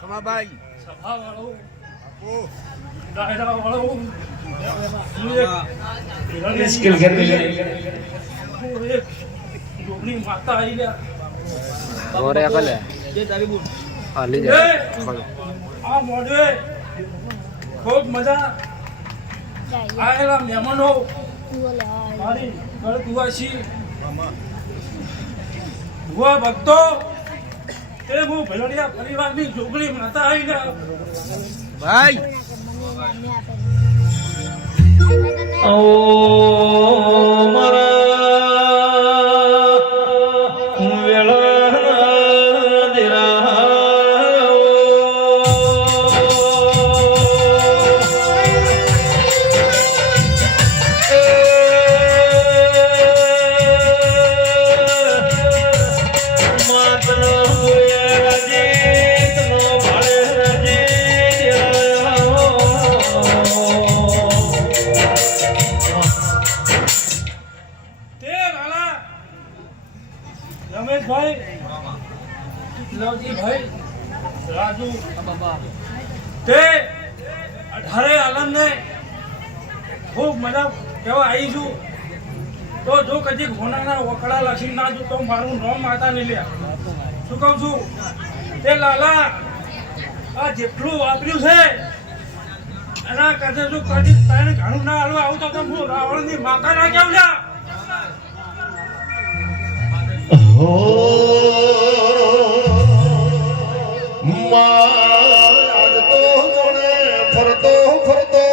ખમાભાઈ સભા વાળો ડાયરા વાળો સ્કિલ ઘેર જોગણી માતા આવી ગયા ઓરે કલે જે તારી બોલ હા લઈ જા આ મોડે ખૂબ મજા આયેલા મહેમાનો મારી ઘર દુવાસી ભુવા ભક્તો તે હું ભેળિયા પરિવારની જોગણી માતા આવી ગયા ભાઈ ઓ મારા વેળા દેરા રમેશભાઈ લવજીભાઈ રાજુ તે 18 આલમને ખૂબ મજા કેવા આવી છું તો જો કદી ઘોડાના વકડા લખી ના જો તો મારું નામ માતા નહીં લે શું કહું છું તે લાલા આ જેટલું વાપર્યું છે એના કરતા જો કદી તને ઘણું ના હાલવા આવું તો હું રાવણની માતા ના કેવું લ્યા હો માર તો જોણે ફરતો ફરતો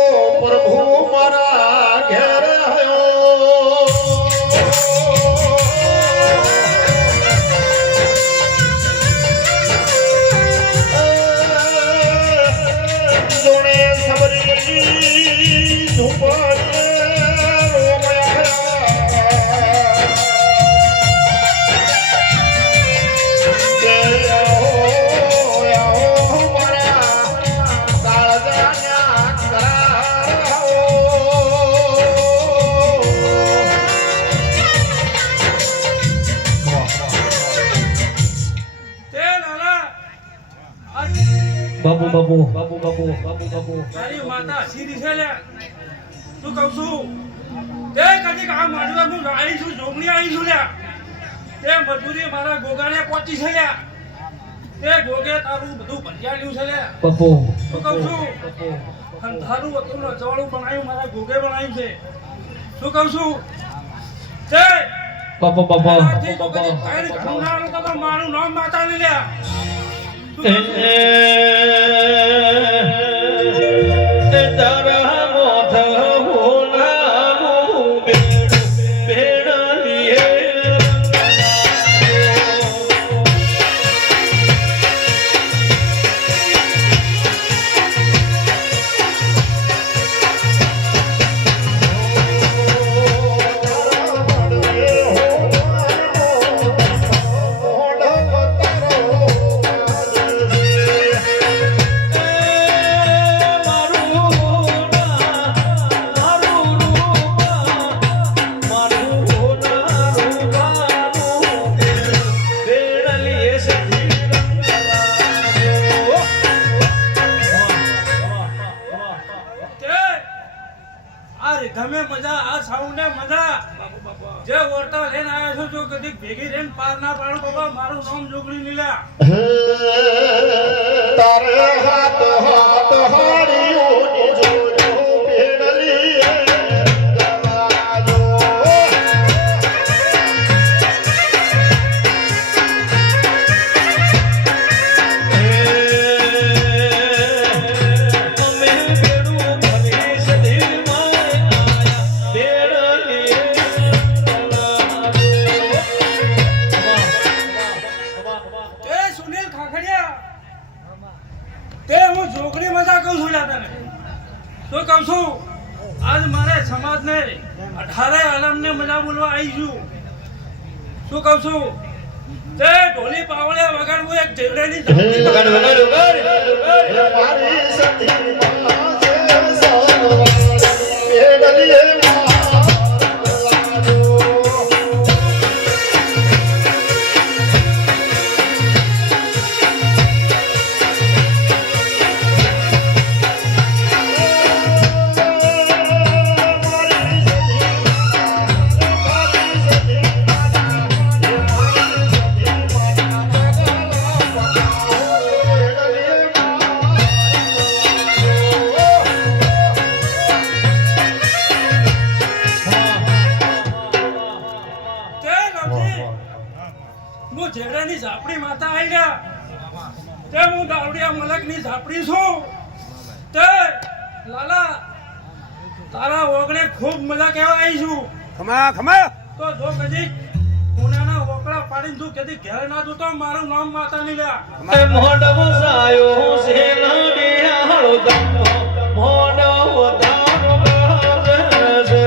પ્રભુ મારા ઘેર આવ્યો જોણે સબરી ધૂપાડે બાબુ બાબુ બાબુ બાબુ બાબુ બાબુ તારી માતા સીધી છે લે તું કહું છું તે કદી કામ મારવા હું આવી છું જોગણી આવી છું લ્યા તે મજૂરી મારા ગોગાને પહોંચી છે લ્યા તે ગોગે તારું બધું ભંજાડ્યું છે લ્યા બાપુ તું કહું છું અંધારું હતું રજવાડું બનાવ્યું મારા ગોગે બનાવ્યું છે શું કહું છું તે બાપુ બાપુ મારું નામ માતા ને લ્યા તારા મોઢ હોનાનું ભેળીએ તમે મજા આ સાઉન્ડ ને મજા જે વર્તા લઈને આવ્યા છો જો કદી ભેગી રહીને પાર ના પાડું બાબા મારું નામ જોગણી લીલા તારે હાથ હાથ હાડીઓની જોડો ભેડલી જોગણી મજા કહું છું તને તો કહું છું આજ મારે સમાજ ને 18 આલમ ને મજા બોલવા આવી છું શું કહું છું તે ઢોલી પાવળે વગાડવું એક જેવડેની વગાડ વગાડ વગાડ મારી સતી હું દારૂડિયા મલકની ઝાપડી છું તે લાલા તારા ઓગણે ખૂબ મજા કહેવા આવી છું ખમા ખમા તો જો કદી કોનાના ઓકળા પાડીને તું કદી ઘેર ના જોતો મારું નામ માતા નહીં લ્યા મોઢ વસાયો છે લાડિયાળો દંડો મોઢ વધારો છે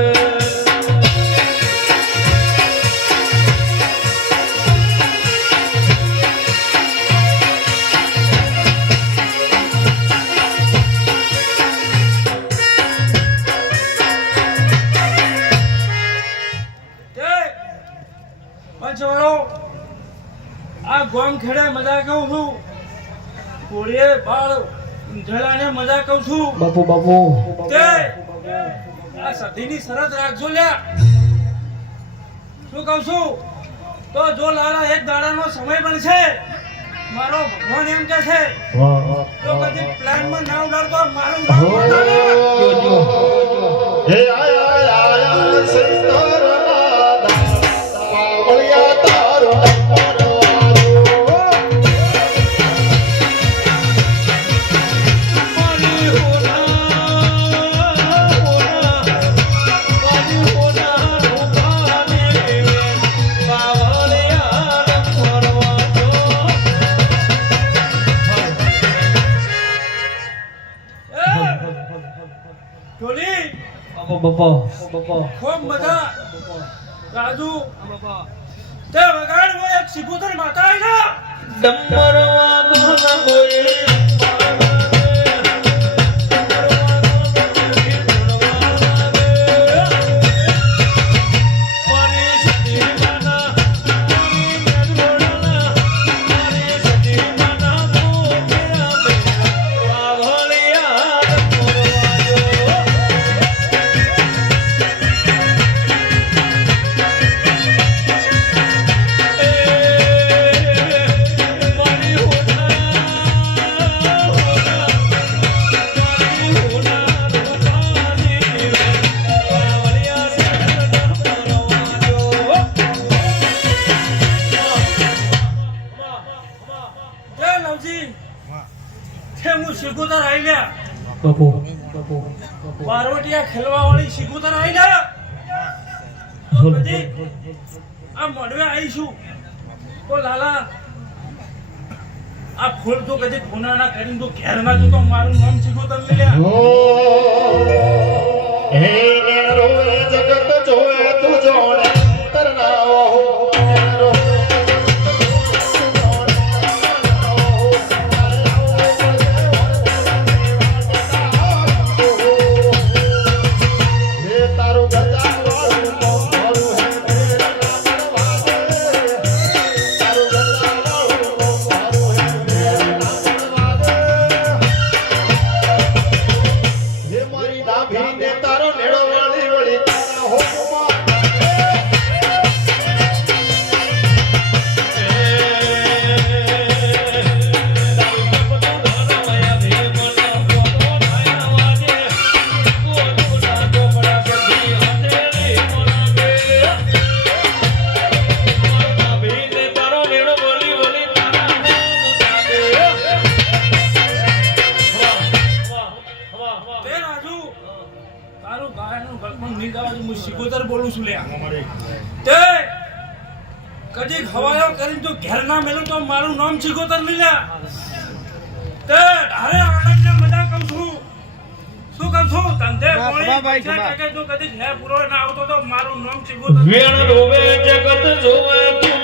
પંચવાળો આ ગોમ ખેડે મજા કહું છું કોળીએ બાળ ઊંધેડાને મજા કહું છું બાપુ બાપુ તે આ સધીની શરત રાખજો લ્યા શું કહું છું તો જો લાલા એક દાડાનો સમય બનશે મારો ભગવાન એમ કે છે તો કદી પ્લાનમાં ના ઉડાડતો મારું નામ ઉડાડો. હે આયા આયા સંતર પાવળિયા તારો ઢોલી બાપા ખૂબ મજા રાજુ તે વગાડ वो एक सिकुतर माता है ना ડમર વાગો કોઈ सिकुतर आई ल्या બાપુ बारवटिया खेलवा वाली सिकुतर आई ल्या तो कदी आ मोडवे आई छू तो लाला आ फूल तो कदी गुना ना करीन तो घेर ना तो मारू नाम सिकुतर ले ल्या હે નેરો જગત જોએ તું જોણે કરનાઓ सिकुतर बोलू છું લ્યા તે કદી ખવાયો કરીને તો ઘેર ના મેલું તો મારું નામ સિકોતર લીલા તે ધારે આનંદ ને મજા કહું છું શું કહું છું ધંધે ભાઈ કે જો કદી ઘેર પૂરો ના આવતો તો મારું નામ સિકોતર વેણ રોવે જગત જોવે તું